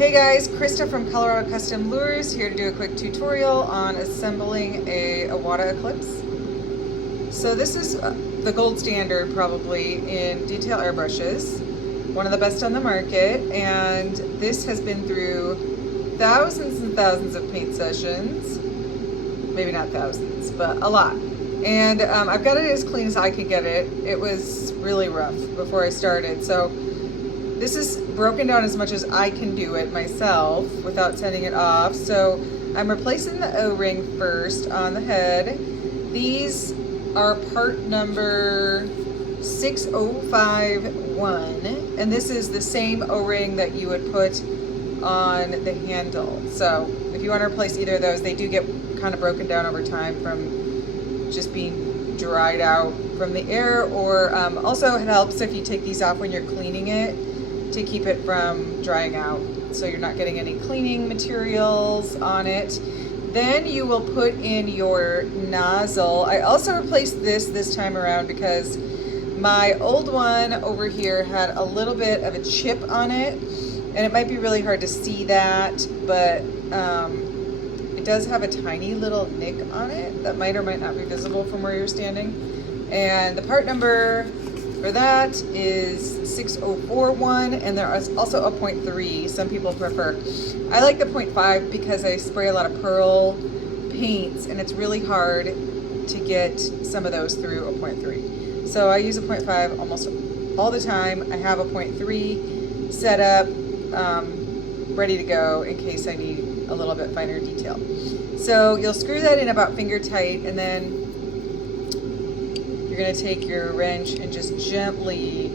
Hey guys, Krista from Colorado Custom Lures here to do a quick tutorial on assembling a Iwata Eclipse. So this is the gold standard probably in detail airbrushes, one of the best on the market, and this has been through thousands and thousands of paint sessions, maybe not thousands, but a lot. And I've got it as clean as I could get it. It was really rough before I started, so this is broken down as much as I can do it myself without sending it off. So I'm replacing the O-ring first on the head. These are part number 6051, and this is the same O-ring that you would put on the handle. So if you want to replace either of those, they do get kind of broken down over time from just being dried out from the air, or also it helps if you take these off when you're cleaning it to keep it from drying out, so you're not getting any cleaning materials on it. Then you will put in your nozzle. I also replaced this time around because my old one over here had a little bit of a chip on it, and it might be really hard to see that, but it does have a tiny little nick on it that might or might not be visible from where you're standing. And the part number for that is 6041, and there is also a 0.3 some people prefer. I like the 0.5 because I spray a lot of pearl paints and it's really hard to get some of those through a 0.3. So I use a 0.5 almost all the time. I have a 0.3 set up, ready to go in case I need a little bit finer detail. So you'll screw that in about finger tight, and then you're going to take your wrench and just gently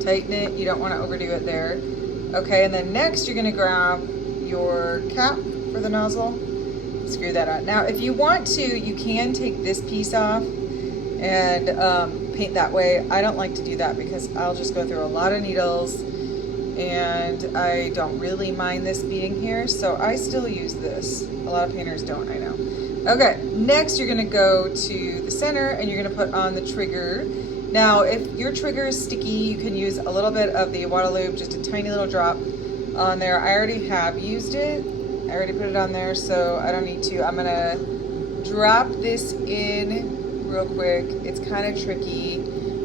tighten it. You don't want to overdo it there. Okay, and then next you're going to grab your cap for the nozzle, screw that on. Now if you want to, you can take this piece off and paint that way. I don't like to do that because I'll just go through a lot of needles, and I don't really mind this being here, so I still use this. A lot of painters don't, I know. Okay, next you're gonna go to the center and you're gonna put on the trigger. Now, if your trigger is sticky, you can use a little bit of the Iwata lube, just a tiny little drop on there. I already have used it. I already put it on there, so I don't need to. I'm gonna drop this in real quick. It's kind of tricky.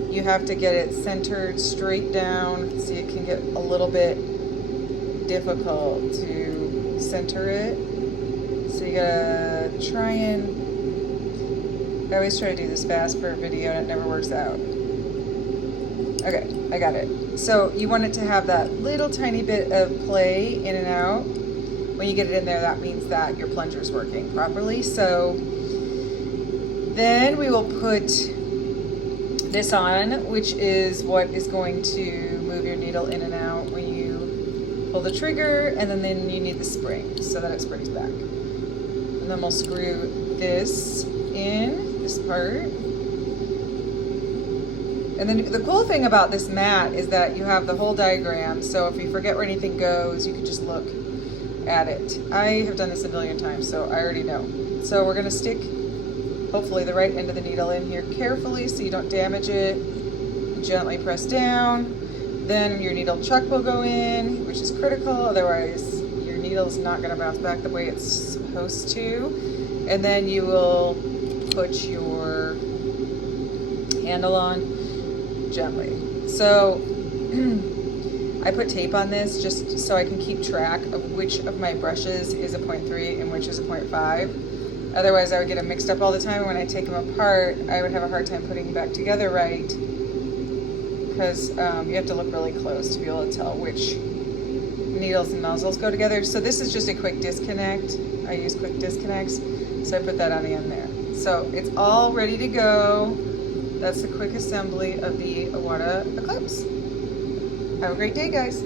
You have to get it centered straight down. See, it can get a little bit difficult to center it. So you gotta try and, I always try to do this fast for a video and it never works out. Okay, I got it. So you want it to have that little tiny bit of play in and out. When you get it in there, that means that your plunger is working properly. So then we will put this on, which is what is going to move your needle in and out when you pull the trigger, and then you need the spring so that it springs back. And then we'll screw this in, this part. And then the cool thing about this mat is that you have the whole diagram, so if you forget where anything goes, you can just look at it. I have done this a million times, so I already know. So we're gonna stick, hopefully, the right end of the needle in here carefully so you don't damage it. Gently press down. Then your needle chuck will go in, which is critical, otherwise your needle is not gonna bounce back the way it's supposed to. And then you will put your handle on gently. So I put tape on this just so I can keep track of which of my brushes is a 0.3 and which is a 0.5. Otherwise I would get them mixed up all the time. When I take them apart, I would have a hard time putting them back together right, because you have to look really close to be able to tell which needles and nozzles go together. So this is just a quick disconnect. I use quick disconnects, so I put that on the end there. So it's all ready to go. That's the quick assembly of the Iwata Eclipse. Have a great day, guys.